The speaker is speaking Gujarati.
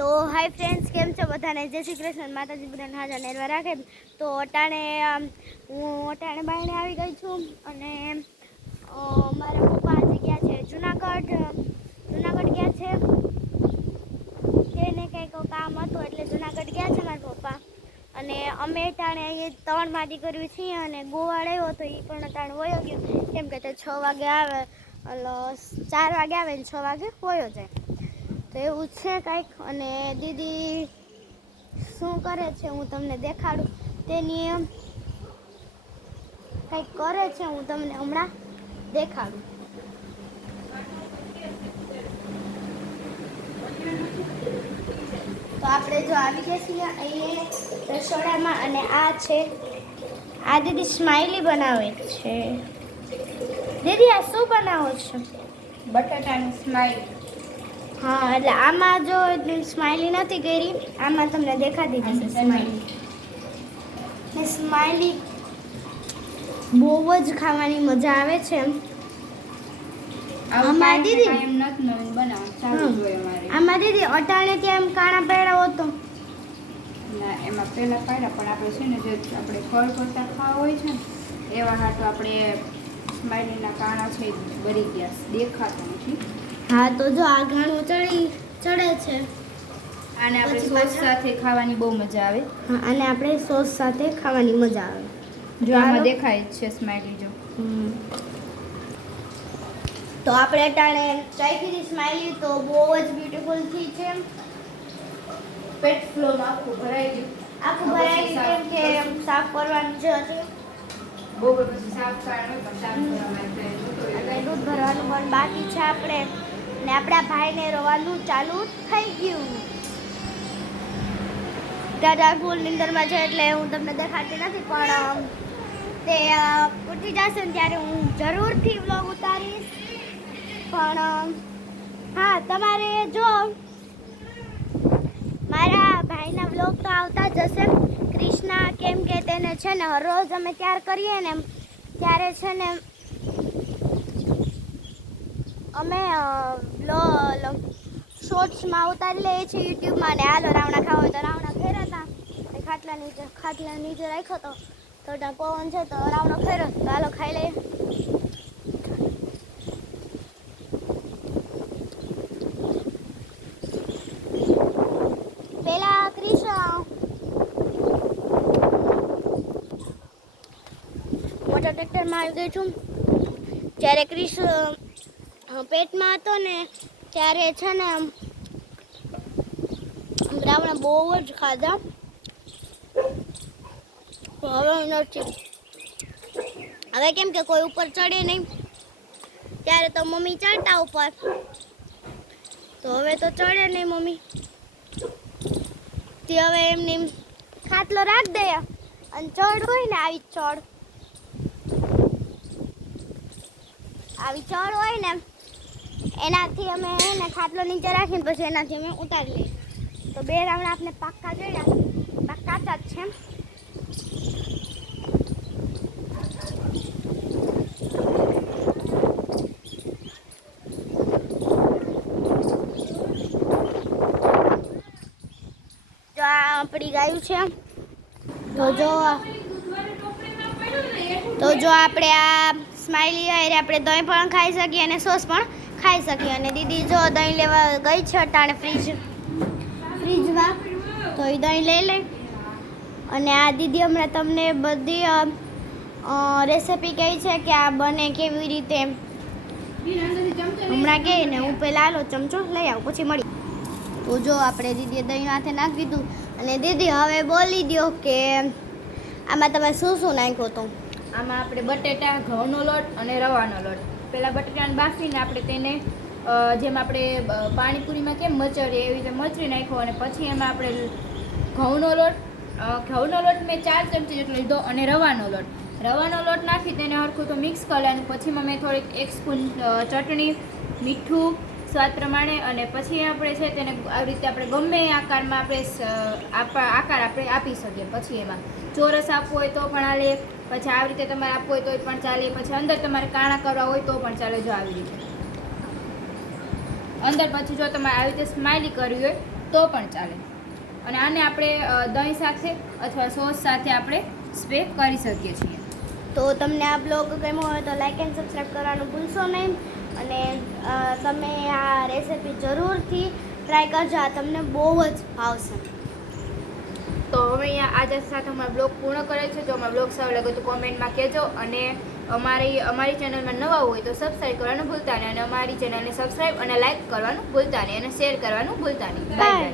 તો હાય ફ્રેન્ડ્સ, કેમ છો બધાને? જય શ્રી કૃષ્ણ, માતાજી બધાને હાજર નેરવા રાખે. તો અટાણે હું બાયણે આવી ગઈ છું અને મારા પપ્પા આજે ગયા છે જુનાગઢ ગયા છે. તેને કંઈક કામ હતું એટલે જુનાગઢ ગયા છે મારા પપ્પા. અને અમે અટાણે અહીંયા 3 માદી કરવી છીએ અને ગોવાળ આવ્યો તો એ પણ અટાણે વયો ગયો, કેમ કે તે 6 વાગે આવે, 4 વાગે આવે ને 6 વાગે વયો જાય. તો એવું છે કાંઈક. અને દીદી શું કરે છે હું તમને દેખાડું. તેની કંઈક કરે છે, હું તમને હમણાં દેખાડું. તો આપણે જો આવી ગયા છીએ અહીંયા રસોડામાં અને આ દીદી સ્માઈલી બનાવે છે. દીદી આ શું બનાવો છો? બટાટાની સ્માઈલ. હા, એટલે આમાં જો સ્માઈલી નથી કરી, આમાં તમને દેખાતી હશે સ્માઈલી. સ્માઈલી બહુ જ ખાવાની મજા આવે છે. આમાં દીદી અટાણે કેમ કાણા પેડા હતો ના, એમાં પહેલા પાડ્યા, પણ આપણે છે ને જે આપણે ફળ કરતા ખાવા હોય છે ને એવા હાટો આપણે સ્માઈલીના કાણા છે બળી ગયા, દેખાતા નથી. હા, તો જો આ ઘાણું ચડે છે અને આપણે સોસ સાથે ખાવાની બહુ મજા આવે. હા, અને આપણે સોસ સાથે ખાવાની મજા આવે. જો આમાં દેખાય છે સ્માઈલી. જો તો આપણે અટાણે ટ્રાય કરી સ્માઈલી, તો બહુ જ બ્યુટીફુલ થઈ છે. પેટ ફ્લોમાં આખું ભરાઈ ગયું. કેમ કે સાફ કરવાની જ હતી. બહુ પછી સાફ કરવાનું પણ સાફ કરવા અને દૂધ ભરવાનું પણ બાકી છે આપણે. ને આપણા ભાઈને રોવાનું ચાલુ થઈ ગયું. દાદા ફૂલ નિંદરમાં છે એટલે હું તમને દેખાતી નથી, પણ તે ઉઠી જશે ને ત્યારે હું જરૂરથી વ્લોગ ઉતારીશ. પણ હા, તમારે જો મારા ભાઈના વ્લોગ તો આવતા જ હશે. ક્રિષ્ના, કેમ કે તેને છે ને હરરોજ અમે ત્યાર કરીએ ને ત્યારે છે ને અમે શોર્ટ્સમાં ઉતારી લઈએ છીએ યુટ્યુબમાં. ને હાલો રાવણા ખાવા હોય તો રાવણા ખેરા હતા, ખાટલા નીચે રાખ્યો તો ત્યાં પવન છે તો રાવણો ખેરો તો હાલો ખાઈ લઈએ. પેલા ક્રિશ મોટર ટ્રેક્ટરમાં આવી ગઈ છું. જ્યારે ક્રિશ પેટમાં હતો ને ત્યારે છે ને રાવણા બહુ જ ખાધા. હવે નથી. હવે કેમ કે કોઈ ઉપર ચડે નહીં, ત્યારે તો મમ્મી ચડતા ઉપર, તો હવે તો ચડે નહીં મમ્મી. તે હવે એમની ખાટલો રાખ દે અને ચડ હોય ને આવી ચડ હોય ને એનાથી અમે એને ખાટલો નીચે રાખીને પછી એનાથી અમે ઉતારી લઈએ. તો 2 રાવણા આપણે પાક્કા જોયા, કાચા જ છે. જો આ આપણી ગાયું છે. તો જો આપણે આ સ્માઈલી હારે આપણે દહીં પણ ખાઈ શકીએ અને સોસ પણ ખાઈ શકીએ. અને દીદી જો દહીં લેવા ગઈ છે અટાણે ફ્રીજમાં, તો એ દહીં લઈ લે. અને આ દીદી હમણાં તમને બધી રેસિપી કહી છે કે આ બને કેવી રીતે, હમણાં કહે ને હું પહેલાં આલો ચમચો લઈ આવું પછી મળી. તો જો આપણે દીદીએ દહીં હાથે નાખી દીધું. અને દીદી હવે બોલી દો કે આમાં તમે શું શું નાખ્યું હતું? આમાં આપણે બટેટા, ઘઉંનો લોટ અને રવાનો લોટ. પહેલાં બટેટાને બાફીને આપણે તેને જેમ આપણે પાણીપુરીમાં કેમ મચરીએ એવી રીતે મચરી નાખ્યો. અને પછી એમાં આપણે ઘઉંનો લોટ મેં 4 ચમચી જેટલો લીધો અને રવાનો લોટ નાખી તેને હરખું તો મિક્સ કરી લેવાનું. પછી મેં થોડીક 1 સ્પૂન ચટણી, મીઠું સ્વાદ પ્રમાણે, અને પછી આપણે છે તેને આવી રીતે આપણે ગમે આકારમાં આકાર આપણે આપી શકીએ. પછી એમાં ચોરસ આપવું હોય તો પણ ચાલે, પછી આવી રીતે તમારે આપવું હોય તો પણ ચાલે, પછી અંદર તમારે કાણા કરવા હોય તો પણ ચાલે. જો આવી રીતે અંદર પછી જો તમારે આવી રીતે સ્માઈલી કરવી હોય તો પણ ચાલે. અને આને આપણે દહીં સાથે અથવા સોસ સાથે આપણે સ્પ્રે કરી શકીએ છીએ. તો તમને આ બ્લોગ ગમ્યો હોય તો લાઈક એન્ડ સબસ્ક્રાઈબ કરવાનું ભૂલશો નહીં. અને તમે આ રેસિપી જરૂરથી ટ્રાય કરજો, આ તમને બહુ જ ભાવશે. તો હવે અહીંયા આજે સાથે અમારો બ્લોગ પૂર્ણ કરે છે. જો અમારો બ્લોગ સારો લાગે તો કોમેન્ટમાં કહેજો. અને અમારી ચેનલમાં નવા હોય તો સબસ્ક્રાઈબ કરવાનું ભૂલતા નહીં. અને અમારી ચેનલને સબસ્ક્રાઈબ અને લાઈક કરવાનું ભૂલતા નહીં. અને શેર કરવાનું ભૂલતા નહીં. Bye bye.